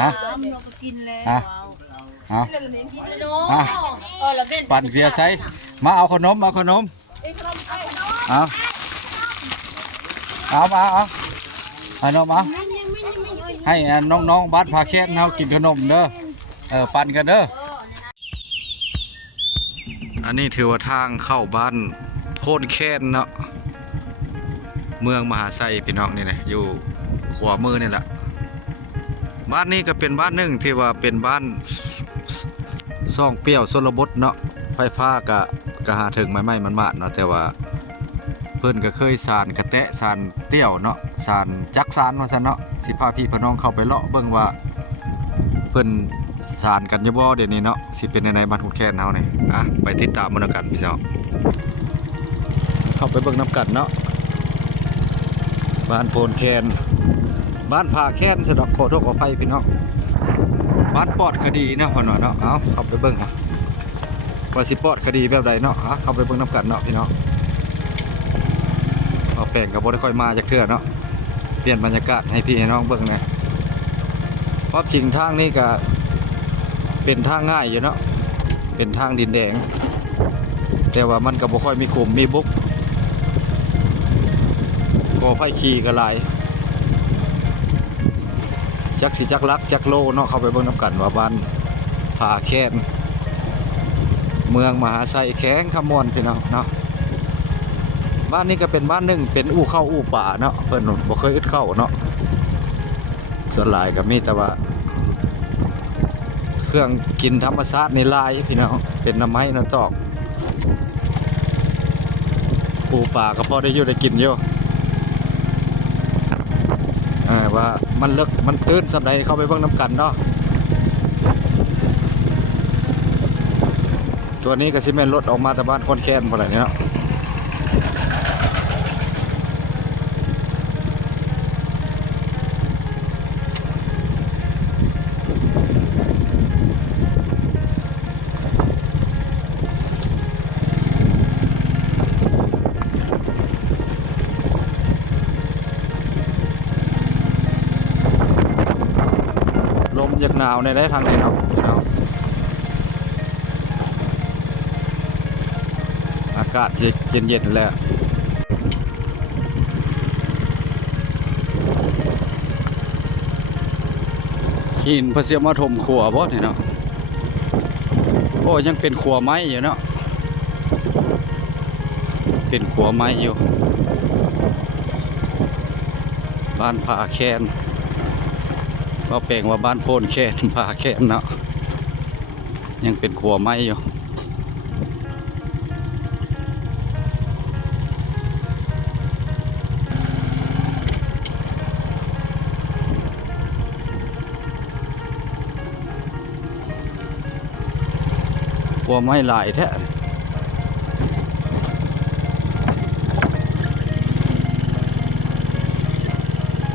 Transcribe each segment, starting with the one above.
ฮะกินแล้ว ฮะเอาปั่นเสียใช้มาเอาขนมเอาเอาขนมเอาให้น้องบ้านพาแค่นเขากินขนมเด้อปั่นกันเด้ออันนี้ถือว่าทางเข้าบ้านโพนแค้นเนาะเมืองมหาไซพี่น้องนี่นะอยู่ขวามือนี่แหละบ้านนี้ก็เป็นบ้านหนึ่งที่ว่าเป็นบ้านซ่องเปรี้ยวชนบทเนาะไฟฟ้ากะหาถึงไม้มันมาดเนาะแต่ว่าเพิ่นก็เคยสานกระแตะสานเตี้ยวเนาะสานจักสานว่าซั่นเนาะสิพาพี่พี่น้องเข้าไปเลาะเบิ่งว่าเพิ่นสานกันอยู่บ่เดี๋ยวนี้เนาะสิเป็นในบ้านหุดแค้นเฮานี่ไปติดตามมันกันพี่น้องเข้าไปเบิ่งน้ำกันเนาะบ้านโพนแค้นบ้านพาแค้นสะดอกขอโทษขออภัยพี่น้องบ้านปลอดคดีนะพ่อหน่อยเนาะเอาเข้าไปเบิ่งนะว่าสิปลอดคดีแบบใดเนาะเข้าไปเบิ่งน้ำกันเนาะพี่น้องเอาแป้งกับบ่ได้ค่อยมาจากเทื่อเนาะเปลี่ยนบรรยากาศให้พี่ให้น้องเบิ่งหน่อยเพราะจริงทางนี้ก็เป็นทางง่ายอยู่เนาะเป็นทางดินแดงแต่ว่ามันก็บ่ค่อยมีขุมมีบุกก็ไผขี่ก็หลายจักสิจักลักจักโลเนาะเข้าไปเบิ่งน้ำกันว่าบ้านผาแค้นเมืองมหาไซแข้งขมวนพี่น้องเนาะบ้านนี้ก็เป็นบ้านหนึ่งเป็นอู่เข้าอู่ป่าเนาะเพิ่นบ่เคยอึดเข้าเนาะส่วนหลายก็มีแต่ว่าเครื่องกินธรรมชาติในลายพี่น้องเป็นน้ำไม้น้ำตอกอู่ป่าก็พอได้อยู่ได้กินอยู่ว่ามันเลิกมันตื้นสำใดเข้าไปเบิ่งน้ำกันเนาะตัวนี้ก็สิแม่นรถออกมาแต่บ้านคนแค้นบ่ได้เนาะลมอยากหนาวในได้ทางไหนเนาะพี่น้องอากาศเย็นๆแล้วหินเพิ่นสิมาถมขัวบ่นี่เนาะโอ้ยังเป็นขัวไม้อยู่เนาะเป็นขัวไม้อยู่บ้านผาแค้นก็แปลงว่าบ้านโพนแค้นผาแค้นเนาะยังเป็นขัวไม้อยู่ขัวไม้หลายแท้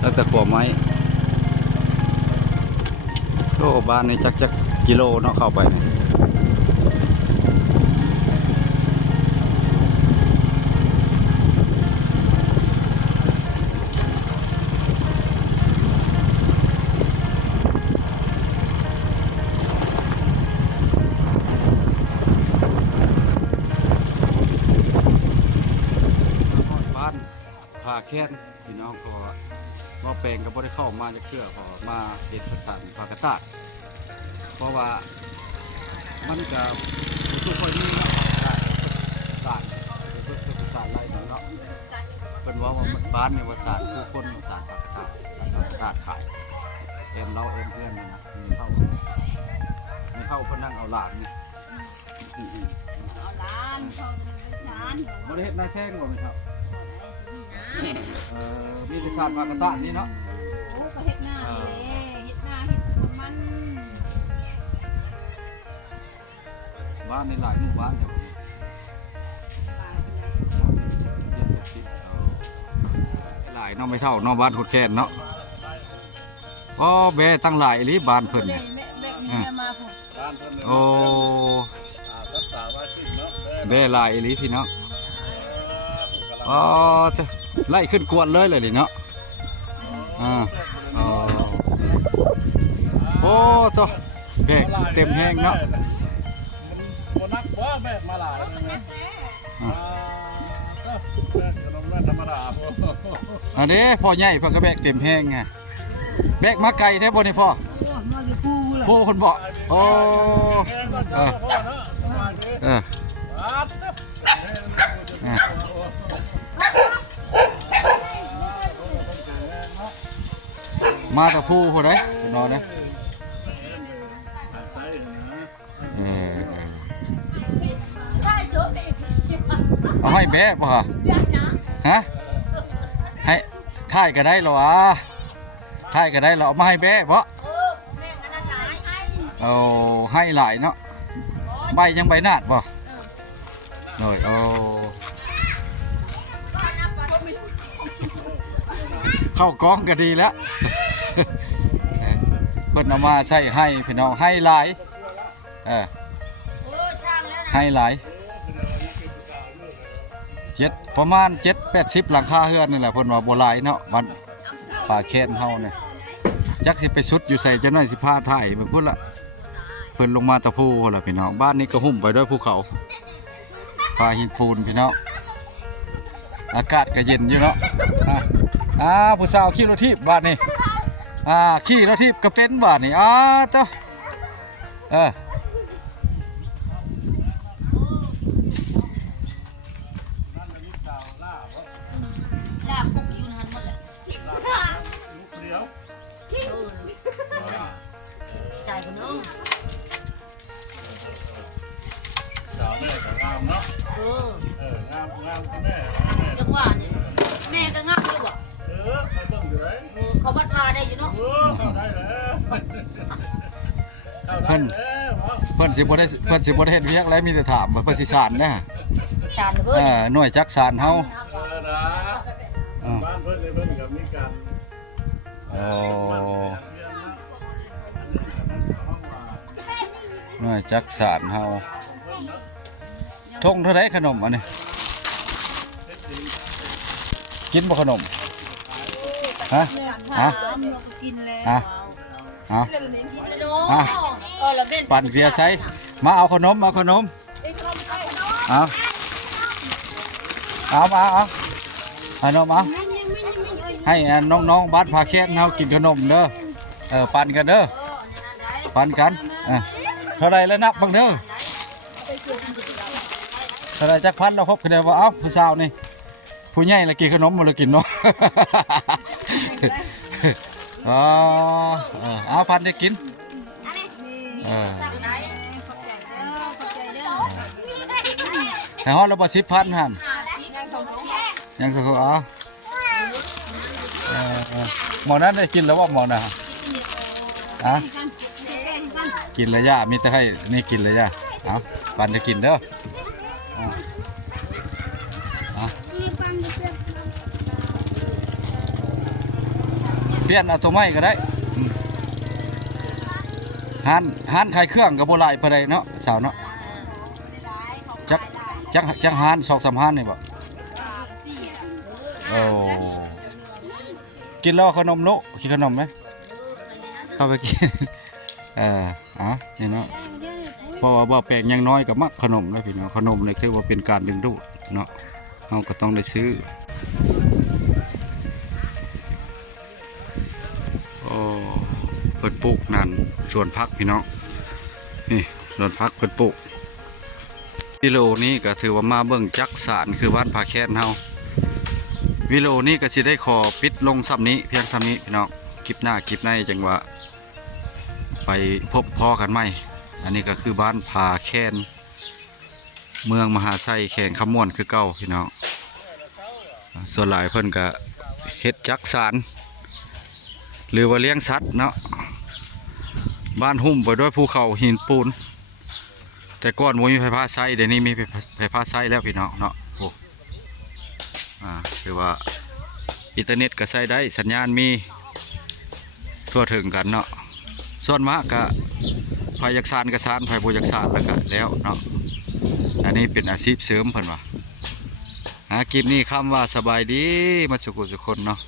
แล้วแต่ขัวไม้โอ้บ้านนี้จักกิโลเนาะเข้าไปเนี่ยบ้านผาแค้นพี่น้องก็ว่าแปลงก็บ่ได้เข้ามาจากเทื่อพอมาเฮ็ดประสานภาคใต้เพราะว่ามันก็ทุกคนนี่เนาะศาสตร์เพิ่นเป็นศาสตร์ไรเนาะเพิ่นว่าบ้านเนี่ยว่าศาสตร์ผู้คนศาสตร์ภาคใต้ศาสตร์ขายเอ็มเราเอ็มเพื่อนนะมีเข้าเพิ่นนั่งเอาหลานนี่เอาล้านเขาเป็นชาน บ่ได้เฮ็ดนาแซงบ่แม่นครับมีแต่ศาสตร์ภาคใต้นี่เนาะโอ้ก็เฮ็ดหน้าเลยเฮ็ดหน้าเฮ็ดสวนมัน บ้านในหลายหมู่บ้านเนี่ยหลายน้องไม่เท่าน้องบ้านขุดแค้นเนาะอ๋อแบ่ตั้งหลายอีหลีบ้านเพิ่นเนี่ยโอ้แบ่หลายอีหลีพี่เนาะอ๋อไล่ขึ้นกวนเลยนี่เนาะอ๋อ ตัวแบกเต็มแห้งเนาะ มันนักบ่แม่มาหลายนะธรรมดา อันนี้พ่อใหญ่เพิ่นก็แบกเต็มแห้งไงแบกมาไกลแท้บ่นี่พ่อ มาสิปูเลย พ่อคนบอกโอ้เออเออมากับผู้คนไหนนอนนะเออเอาให้แบะป่ะฮะให้ถ่ายก็ได้เหรอวะถ่ายก็ได้เหรอเอามาให้แบะป่ะเอาให้หลายเนาะใบยังใบนาดป่ะหน่อยเอาเข้ากองก็ดีแล้วเพิ่นเอามาใส่ให้พี่น้องให้หลายให้หลายประมาณ7-80หลังคาเฮือนนี่แหละเพิ่นว่าบ่หลายเนาะวันป่าแคนเฮาเนี่ยจักสิไปสุดอยู่ใส่จังได๋สิพาถ่ายแบบพุ่นล่ะเพิ่นลงมาตะพูล่ะพี่น้องบ้านนี้ก็หุ้มไปด้วยภูเขาป่าหินปูนพี่น้องอากาศก็เย็นอยู่เนาะผู้สาวขี่รถทิพย์บ้านนี้ขี่รถทิพย์ก็เป็นบ้านนี้เจ้าใช่คนน้อง สาวแม่ก็งามเนาะงามคุณแม่ จังหวะนี่แม่ก็งับด้วยบ่ เขาต้องอยู่ไหน เขาบัดพาได้อยู่เนาะ เข้าได้แล้วเข้าได้แล้ว เพิ่นสิบ่ได้เฮ็ดเวียกแล้วมีแต่ถามว่าเพิ่นสิสานนะ ชาญเพิ่น หน่วยจักสานเฮา นะบ้านเพิ่นกับมีการ หน่วยจักสานเฮาทงเท่าไรขนมอันนี้กินบ่ขนมฮะกินแล้วปั่นเสียใช้มาเอาขนมเอามาให้น้องๆบ้านพาแค้นเฮากินขนมเด้อปั่นกันเด้อปั่นกันเท่าไรแล้วนับบังเด้อเท่าไรจักพันเราครบคะแนนว่าเอ้าผู้สาวนี่ผู้ใหญ่ละกินขนมมันละกินเนาะเอาพันได้กินแต่ฮอดเราบ่10,000หั่นยังคือหมอนั้นได้กินแล้วว่าหมอน่ะกินเลยย่ามีแต่ให้นี่กินเลยย่าเอาปันจะกินเด้อเปลี่ยนเอาตัวไม้ก็ได้หันไข่เครื่องกับโบราณพอได้เนาะสาวเนาะจักหัน2-3หันนี่บ่โอ้กินแล้วขนมโลกินขนมไหมเข้าไปกินนี่เนาะเพราะว่าบ่แปลกยังน้อยกับมักขนมเลยพี่น้องขนมนี่คือว่าเป็นการดึงดูดเนาะเราก็ต้องได้ซื้อโอ้เพิ่นปลูกนั่นสวนผักพี่น้องนี่สวนผักเพิ่นปลูกวิโลนี้ก็ถือว่ามาเบิ่งจักสานคือบ้านผาแค้นเฮาวิโลนี้ก็สิได้ขอปิดลงซ้ำนี้เพียงซ้ำนี้พี่น้องคลิปหน้าคลิปในจังว่าไปพบพ่อกันใหม่อันนี้ก็คือบ้านผาแค้นเมืองมหาไซแข่งขมวนคือเก่าพี่น้องส่วนหลายเพิ่นก็เฮ็ดจักสานหรือว่าเลี้ยงสัตว์เนาะบ้านหุ้มไปด้วยภูเขาหินปูนแต่ก่อนมีไฟฟ้าไซเดี๋ยวนี้มีไฟฟ้าไซแล้วพี่น้องเนาะโอ้คือว่าอินเทอร์เน็ตก็ใช้ได้สัญญาณมีทั่วถึงกันเนาะส่วนมากก็ไฟยักษ์ซานกระซานไฟโบยักษ์ซานแล้วเนาะอันนี้เป็นอาชีพเสริมเพิ่นว่าคลิปนี้คำว่าสบายดีมาสุขสุขคนเนาะ